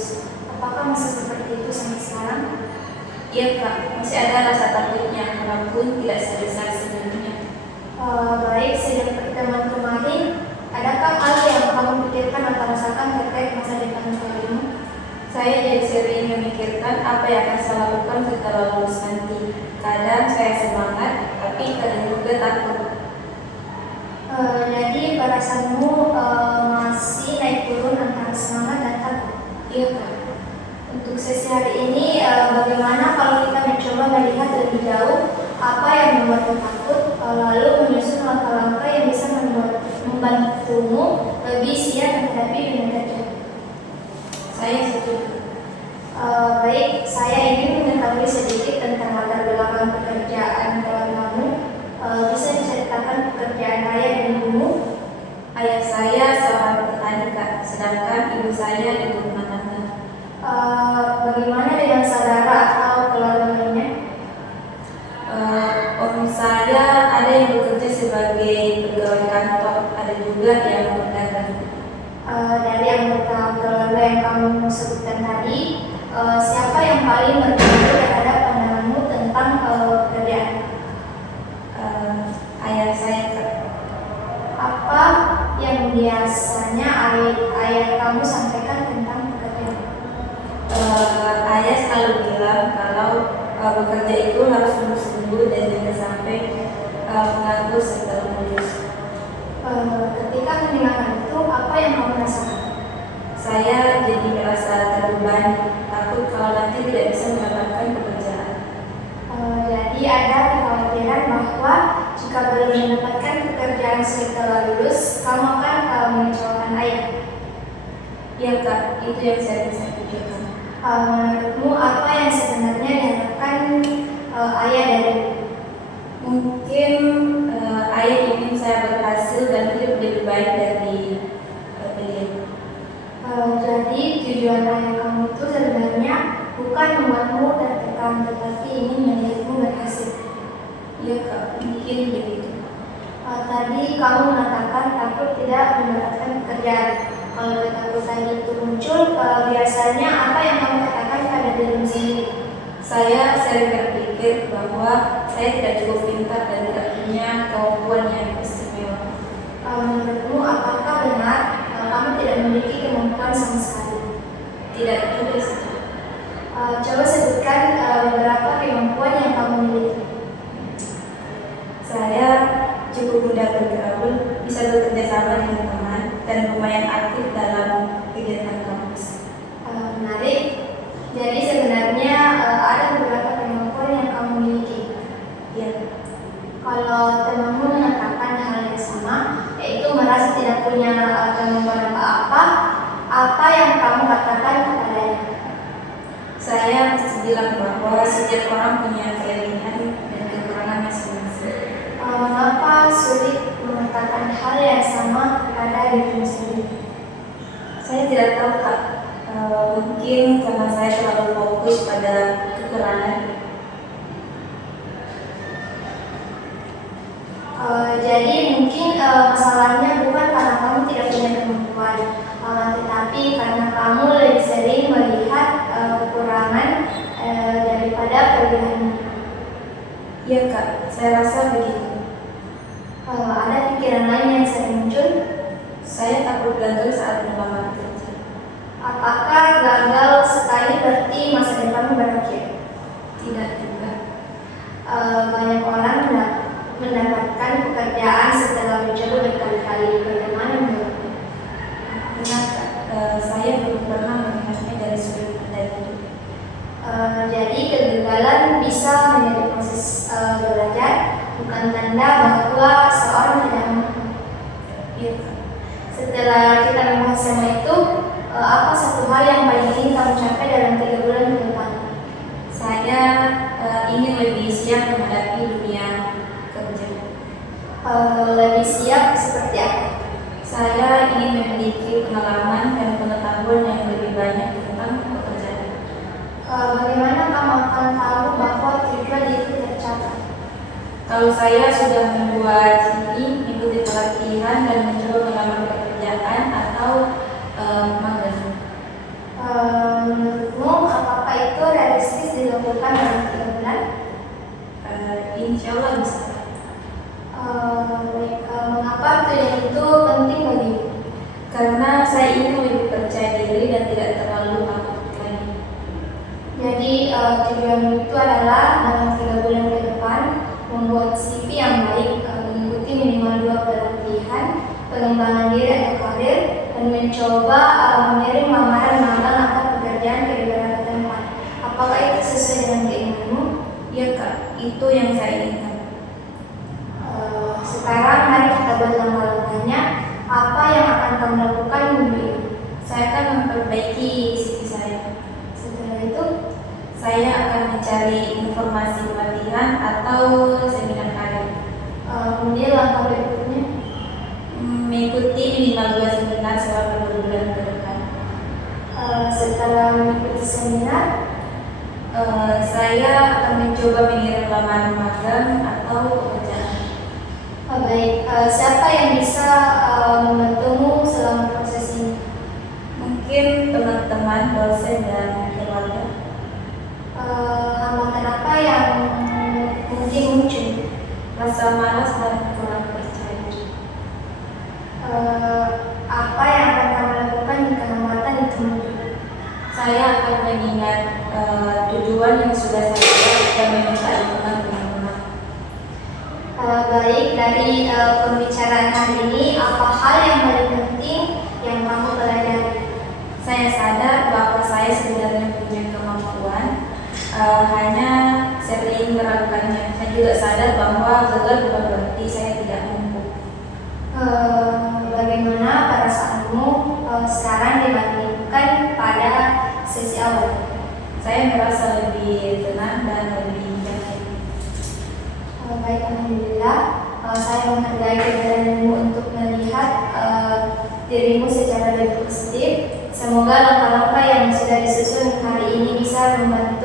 lulus. Apakah masih seperti itu sampai sekarang? Iya Kak, masih ada rasa takutnya walaupun tidak sebesar sebelumnya. Baik, sejak pertemuan kemarin, adakah hal yang kamu pikirkan atau rasakan terkait masa depan kamu? Saya jadi sering memikirkan apa yang akan saya lakukan setelah lulus nanti. Kadang saya semangat, tapi kadang juga takut. Jadi perasaanmu masih naik turun antara semangat dan takut. Iya Kak. Untuk sesi hari ini, bagaimana kalau kita mencoba melihat lebih jauh apa yang membuatmu takut, lalu menyusun langkah-langkah yang bisa membantumu lebih siap menghadapi dunia kerja. Saya setuju. Baik, saya ingin mengetahui sedikit tentang latar belakang pekerjaan keluargamu. Bisa diceritakan pekerjaan ayah dan ibumu? Ayah saya seorang petani Kak, sedangkan ibu saya ibu rumah tangga. Bagaimana dengan saudara atau keluarga lainnya? Om saya ada yang bekerja sebagai pegawai kantor, ada juga yang berdagang. Dari anggota keluarga yang kamu sebutkan tadi, siapa yang paling berpengaruh terhadap pandanganmu tentang pekerjaan? Ayah saya Kak. Apa yang biasanya ayah kamu sampaikan tentang pekerjaan? Ayah selalu bilang kalau bekerja itu harus sungguh-sungguh dan jangan sampai menganggur setelah lulus. Ketika mendengarkan itu, apa yang kamu rasakan? Saya jadi merasa terbebani, takut kalau nanti tidak bisa mendapatkan pekerjaan. Jadi ada kekhawatiran bahwa jika belum mendapatkan pekerjaan setelah lulus, kamu akan mengecewakan ayah. Iya Kak, itu yang saya pikirkan. Menurutmu apa yang sebenarnya diharapkan ayah dari? Mungkin ayah ingin saya berhasil dan hidup lebih baik dari beliau. Jadi tujuan ayah kamu itu sebenarnya bukan membuatmu tertekan, tetapi ingin melihatmu berhasil. Iya Kak, mungkin begitu. Tadi kamu mengatakan takut tidak mendapatkan pekerjaan. Kalau ketakutan itu muncul, biasanya apa yang kamu katakan pada dirimu sendiri? Saya sering berpikir bahwa saya tidak cukup pintar dan tidak punya kemampuan yang istimewa. Menurutmu apakah benar kamu tidak memiliki kemampuan sama sekali? Tidak juga sih. Coba sebutkan beberapa kemampuan yang kamu miliki. Saya cukup mudah bergaul, bisa bekerja sama dengan teman, dan lumayan aktif dalam kegiatan kampus. Menarik. Jadi sebenarnya ada beberapa kemampuan yang kamu miliki. Ya, Kalau temanmu mengatakan hal yang sama, yaitu merasa tidak punya kemampuan apa-apa, apa yang kamu katakan kepadanya? saya mesti bilang bahwa setiap orang punya kelebihan dan kekurangan masing-masing. Mengapa sulit mengatakan hal yang sama kepada dirimu sendiri? Saya tidak tahu Kak, mungkin karena saya terlalu fokus pada kekurangan. Jadi mungkin masalahnya bukan karena kamu tidak punya kemampuan, tetapi karena kamu lebih sering melihat kekurangan daripada kelebihan. Iya Kak, saya rasa begitu. Ada pikiran lain yang sering muncul? Saya takut gagal saat melamar kerja. Apakah gagal sekali berarti masa depanmu berakhir? Tidak juga. Banyak orang mendapatkan pekerjaan setelah mencoba berkali-kali. Bagaimana menurutmu? Benar Kak, saya belum pernah melihatnya dari sudut pandang itu. Jadi kegagalan bisa menjadi proses belajar, bukan tanda bahwa seorang tidak mampu. Iya Kak. Setelah kita membahas semua itu, apa satu hal yang paling ingin kamu capai dalam 3 bulan ke depan? Saya ingin lebih siap menghadapi dunia kerja. Lebih siap seperti apa? Saya ingin memiliki pengalaman dan pengetahuan yang lebih banyak tentang pekerjaan. Bagaimana kamu akan tahu bahwa tujuan itu tercapai? Kalau saya sudah membuat CV, mengikuti pelatihan dan mencoba melamar pekerjaan atau magang. Menurutmu, apakah itu realistis dilakukan dalam 3 bulan? Insya Allah bisa. Mengapa tujuan itu penting bagimu? Karena saya ingin lebih percaya diri dan tidak terlalu takut lagi. Jadi tujuan itu adalah dalam 3 bulan ke depan membuat CV yang baik, mengikuti minimal 2 pelatihan, pengembangan diri atau karir, dan mencoba mengirim lamaran magang atau pekerjaan ke beberapa tempat. Apakah itu sesuai dengan keinginanmu? Iya Kak, itu yang saya inginkan. Sekarang mari kita buat langkah-langkahnya. Apa yang akan kamu lakukan minggu ini? Saya akan memperbaiki CV saya. Setelah itu, Saya akan mencari informasi pelatihan atau seminar karir. kemudian langkah berikutnya. Mengikuti minimal 2 seminar selama 2 bulan ke depan. Setelah mengikuti seminar, Saya akan mencoba mengirim lamaran magang atau pekerjaan. baik. Siapa yang bisa membantumu selama proses ini? Mungkin teman-teman, dosen, dan keluarga. Hambatan apa yang mungkin muncul? Rasa malas dan kurang percaya diri. Apa yang akan kamu lakukan jika hambatan itu muncul? Saya akan mengingat tujuan yang sudah saya buat dan meminta dukungan benar-benar. Baik, dari pembicaraan hari ini, apa hal yang paling penting yang kamu pelajari? Saya sadar bahwa saya sebenarnya punya kemampuan, hanya sering meragukannya. Saya juga sadar bahwa gagal bukan berarti saya tidak mampu. Bagaimana perasaanmu sekarang dibandingkan pada sesi awal? Saya merasa lebih tenang dan lebih yakin. Baik, alhamdulillah. Saya menghargai keberanianmu untuk melihat dirimu secara lebih positif. Semoga langkah-langkah yang sudah disusun hari ini bisa membantu